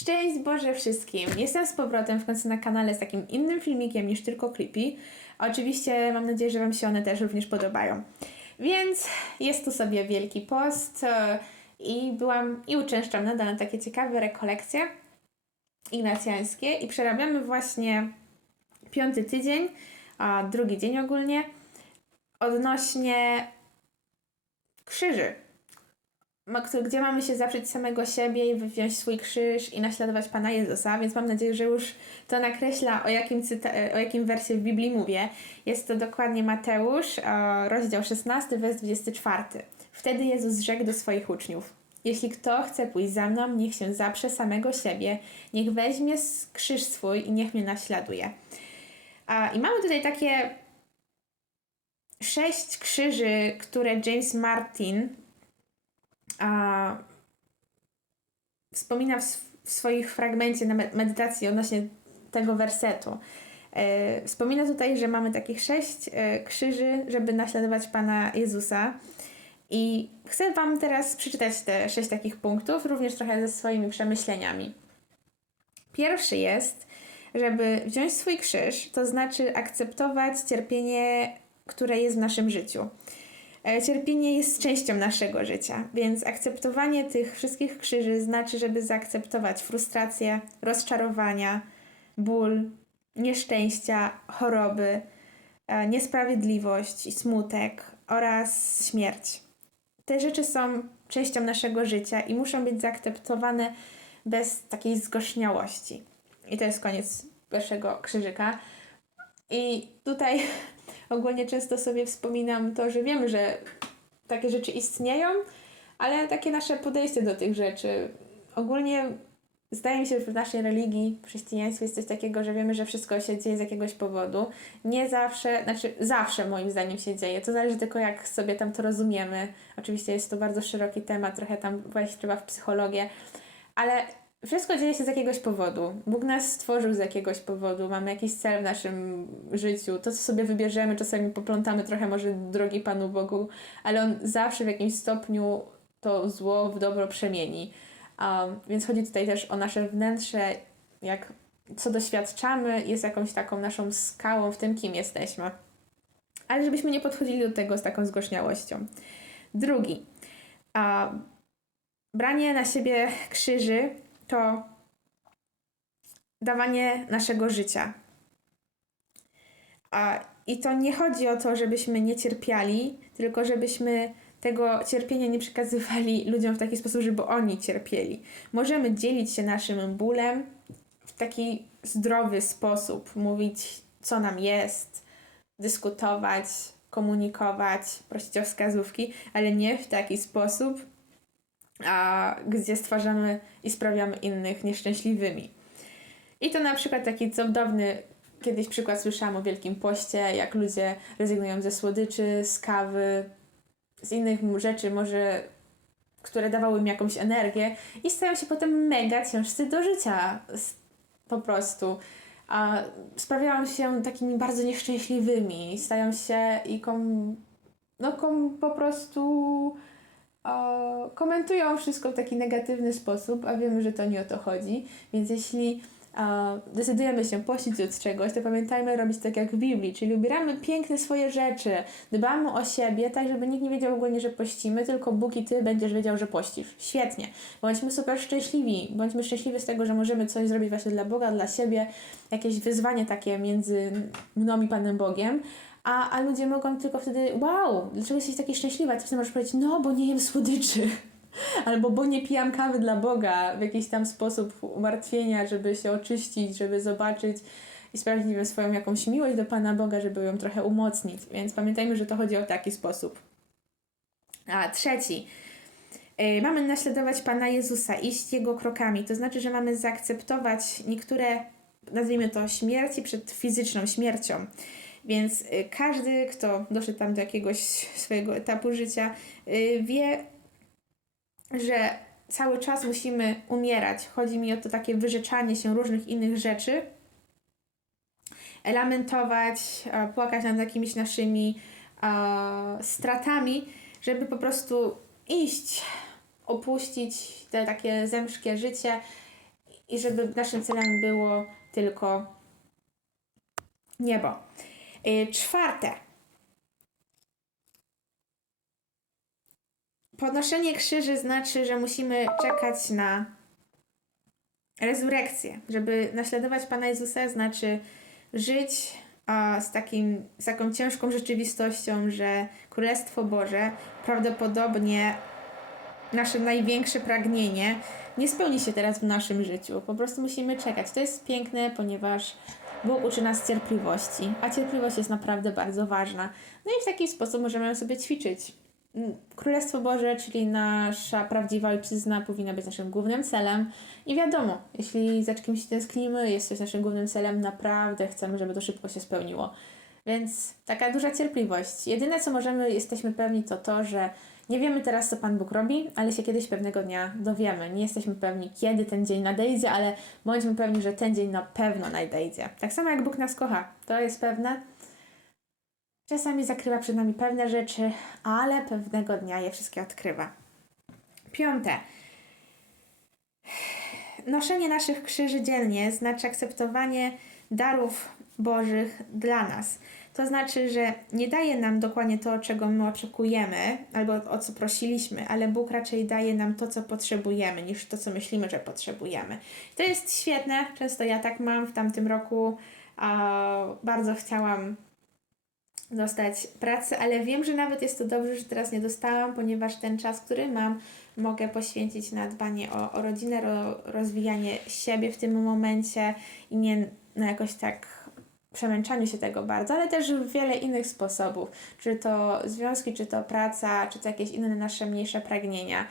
Szczęść Boże wszystkim! Jestem z powrotem w końcu na kanale z takim innym filmikiem niż tylko creepy. Oczywiście mam nadzieję, że Wam się one też również podobają. Więc jest tu sobie Wielki Post e, i byłam i uczęszczam nadal na takie ciekawe rekolekcje ignacjańskie i przerabiamy właśnie piąty tydzień, a drugi dzień ogólnie, odnośnie krzyży gdzie mamy się zaprzeć samego siebie i wziąć swój krzyż i naśladować Pana Jezusa, więc mam nadzieję, że już to nakreśla, o jakim, cyta- o jakim wersie w Biblii mówię. Jest to dokładnie Mateusz, e, rozdział 16, wers 24. Wtedy Jezus rzekł do swoich uczniów. Jeśli kto chce pójść za mną, niech się zaprze samego siebie, niech weźmie krzyż swój i niech mnie naśladuje. A, I mamy tutaj takie sześć krzyży, które James Martin a, wspomina w, w swoich fragmencie na me- medytacji odnośnie tego wersetu. E, wspomina tutaj, że mamy takich sześć e, krzyży, żeby naśladować Pana Jezusa. I chcę Wam teraz przeczytać te sześć takich punktów, również trochę ze swoimi przemyśleniami. Pierwszy jest, żeby wziąć swój krzyż, to znaczy akceptować cierpienie, które jest w naszym życiu. E, Cierpienie jest częścią naszego życia, więc akceptowanie tych wszystkich krzyży znaczy, żeby zaakceptować frustrację, rozczarowania, ból, nieszczęścia, choroby, e, niesprawiedliwość, smutek oraz śmierć. Te rzeczy są częścią naszego życia i muszą być zaakceptowane bez takiej zgorzniałości. I to jest koniec pierwszego krzyżyka. I tutaj ogólnie często sobie wspominam to, że wiemy, że takie rzeczy istnieją, ale takie nasze podejście do tych rzeczy. Ogólnie zdaje mi się, że w naszej religii, w chrześcijaństwie jest coś takiego, że wiemy, że wszystko się dzieje z jakiegoś powodu. Nie zawsze, znaczy zawsze moim zdaniem się dzieje. To zależy tylko jak sobie tam to rozumiemy. Oczywiście jest to bardzo szeroki temat, trochę tam wejść trzeba w psychologię, ale wszystko dzieje się z jakiegoś powodu. Bóg nas stworzył z jakiegoś powodu, mamy jakiś cel w naszym życiu. To, co sobie wybierzemy, czasami poplątamy trochę może drogi Panu Bogu, ale On zawsze w jakimś stopniu to zło w dobro przemieni. Um, więc chodzi tutaj też o nasze wnętrze, jak co doświadczamy, jest jakąś taką naszą skałą w tym, kim jesteśmy. Ale żebyśmy nie podchodzili do tego z taką zgłośniałością. Drugi. Branie na siebie krzyży to dawanie naszego życia. A, I to nie chodzi o to, żebyśmy nie cierpiali, tylko żebyśmy tego cierpienia nie przekazywali ludziom w taki sposób, żeby oni cierpieli. Możemy dzielić się naszym bólem w taki zdrowy sposób, mówić, co nam jest, dyskutować, komunikować, prosić o wskazówki, ale nie w taki sposób, a gdzie stwarzamy i sprawiamy innych nieszczęśliwymi. I to na przykład taki cudowny, kiedyś przykład słyszałam o Wielkim Poście, jak ludzie rezygnują ze słodyczy, z kawy, z innych rzeczy, może które dawały im jakąś energię i stają się potem mega ciężcy do życia po prostu. A sprawiają się takimi bardzo nieszczęśliwymi, stają się i kom, no kom, po prostu e, komentują wszystko w taki negatywny sposób, a wiemy, że to nie o to chodzi. Więc jeśli decydujemy się pościć od czegoś, to pamiętajmy robić tak jak w Biblii, czyli ubieramy piękne swoje rzeczy, dbamy o siebie, tak żeby nikt nie wiedział ogólnie, że pościmy, tylko Bóg i Ty będziesz wiedział, że pościsz. Świetnie. Bądźmy super szczęśliwi. Bądźmy szczęśliwi z tego, że możemy coś zrobić właśnie dla Boga, dla siebie, jakieś wyzwanie takie między mną i Panem Bogiem. A, a ludzie mogą tylko wtedy, wow, dlaczego jesteś taki szczęśliwa? Wtedy możesz powiedzieć, no bo nie jem słodyczy. Albo bo nie pijam kawy dla Boga w jakiś tam sposób umartwienia, żeby się oczyścić, żeby zobaczyć i sprawdzić wiem, swoją jakąś miłość do Pana Boga, żeby ją trochę umocnić. Więc pamiętajmy, że to chodzi o taki sposób. A trzeci. Yy, Mamy naśladować Pana Jezusa, iść Jego krokami. To znaczy, że mamy zaakceptować niektóre, nazwijmy to, śmierci przed fizyczną śmiercią. Więc y, każdy, kto doszedł tam do jakiegoś swojego etapu życia, y, wie, że cały czas musimy umierać. Chodzi mi o to takie wyrzeczanie się różnych innych rzeczy, lamentować, e, płakać nad jakimiś naszymi e, stratami, żeby po prostu iść, opuścić te takie zemszkie życie i żeby naszym celem było tylko niebo. Y, Czwarte. Podnoszenie krzyży znaczy, że musimy czekać na rezurekcję. Żeby naśladować Pana Jezusa, znaczy żyć z, takim, z taką ciężką rzeczywistością, że Królestwo Boże prawdopodobnie nasze największe pragnienie nie spełni się teraz w naszym życiu. Po prostu musimy czekać. To jest piękne, ponieważ Bóg uczy nas cierpliwości, a cierpliwość jest naprawdę bardzo ważna. No i w taki sposób możemy sobie ćwiczyć. Mm, Królestwo Boże, czyli nasza prawdziwa ojczyzna, powinna być naszym głównym celem. I wiadomo, jeśli za kimś tęsknimy, jest coś naszym głównym celem, naprawdę chcemy, żeby to szybko się spełniło. Więc taka duża cierpliwość. Jedyne, co możemy, jesteśmy pewni, to to, że nie wiemy teraz, co Pan Bóg robi, ale się kiedyś pewnego dnia dowiemy. Nie jesteśmy pewni, kiedy ten dzień nadejdzie, ale bądźmy pewni, że ten dzień na pewno nadejdzie. Tak samo jak Bóg nas kocha, to jest pewne. Czasami zakrywa przed nami pewne rzeczy, ale pewnego dnia je wszystkie odkrywa. Piąte. Noszenie naszych krzyży dziennie znaczy akceptowanie darów Bożych dla nas. To znaczy, że nie daje nam dokładnie to, czego my oczekujemy, albo o co prosiliśmy, ale Bóg raczej daje nam to, co potrzebujemy, niż to, co myślimy, że potrzebujemy. To jest świetne, często ja tak mam w tamtym roku. Bardzo chciałam dostać pracę, ale wiem, że nawet jest to dobrze, że teraz nie dostałam, ponieważ ten czas, który mam, mogę poświęcić na dbanie o, o rodzinę, ro, rozwijanie siebie w tym momencie i nie na jakoś tak przemęczaniu się tego bardzo, ale też wiele innych sposobów, czy to związki, czy to praca, czy to jakieś inne nasze mniejsze pragnienia.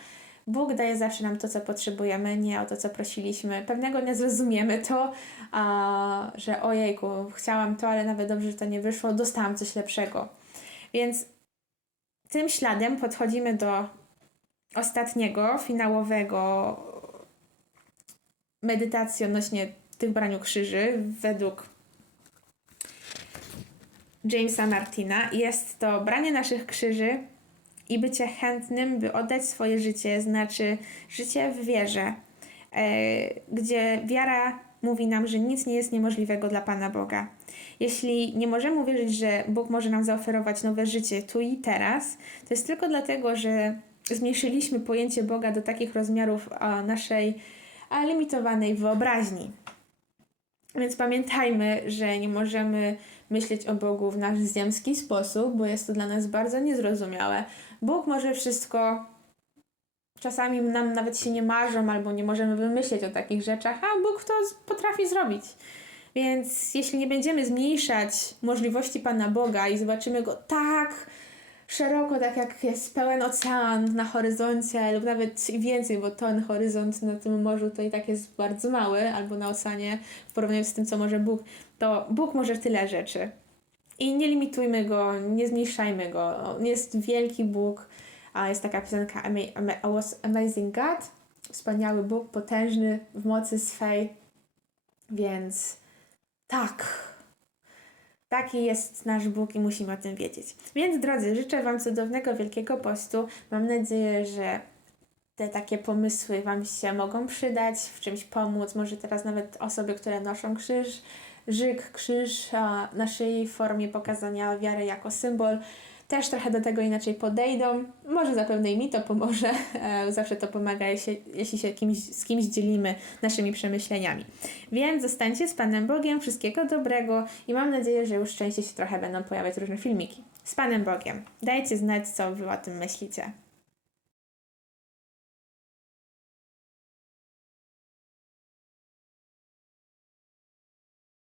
Bóg daje zawsze nam to, co potrzebujemy, nie o to, co prosiliśmy. Pewnego dnia zrozumiemy to, a, że ojejku, chciałam to, ale nawet dobrze, że to nie wyszło, dostałam coś lepszego. Więc tym śladem podchodzimy do ostatniego, finałowego medytacji odnośnie tych braniu krzyży według Jamesa Martina. Jest to branie naszych krzyży i bycie chętnym, by oddać swoje życie, znaczy życie w wierze, e, gdzie wiara mówi nam, że nic nie jest niemożliwego dla Pana Boga. Jeśli nie możemy uwierzyć, że Bóg może nam zaoferować nowe życie tu i teraz, to jest tylko dlatego, że zmniejszyliśmy pojęcie Boga do takich rozmiarów a, naszej a, limitowanej wyobraźni. Więc pamiętajmy, że nie możemy myśleć o Bogu w nasz ziemski sposób, bo jest to dla nas bardzo niezrozumiałe. Bóg może wszystko, czasami nam nawet się nie marzą, albo nie możemy wymyśleć o takich rzeczach, a Bóg to potrafi zrobić. Więc jeśli nie będziemy zmniejszać możliwości Pana Boga i zobaczymy Go tak szeroko, tak jak jest pełen ocean na horyzoncie, lub nawet więcej, bo ten horyzont na tym morzu to i tak jest bardzo mały, albo na oceanie w porównaniu z tym, co może Bóg, to Bóg może tyle rzeczy. I nie limitujmy go, nie zmniejszajmy go. On jest wielki Bóg, a jest taka piosenka Amazing God, wspaniały Bóg, potężny w mocy swej, więc tak, Taki jest nasz Bóg i musimy o tym wiedzieć. Więc drodzy, życzę Wam cudownego Wielkiego Postu. Mam nadzieję, że te takie pomysły Wam się mogą przydać, w czymś pomóc. Może teraz nawet osoby, które noszą krzyż, żyk, krzyż a naszej formie pokazania wiary jako symbol też trochę do tego inaczej podejdą. Może zapewne i mi to pomoże. E, zawsze to pomaga, jeśli, jeśli się kimś, z kimś dzielimy naszymi przemyśleniami. Więc zostańcie z Panem Bogiem, wszystkiego dobrego i mam nadzieję, że już częściej się trochę będą pojawiać różne filmiki. Z Panem Bogiem. Dajcie znać, co Wy o tym myślicie.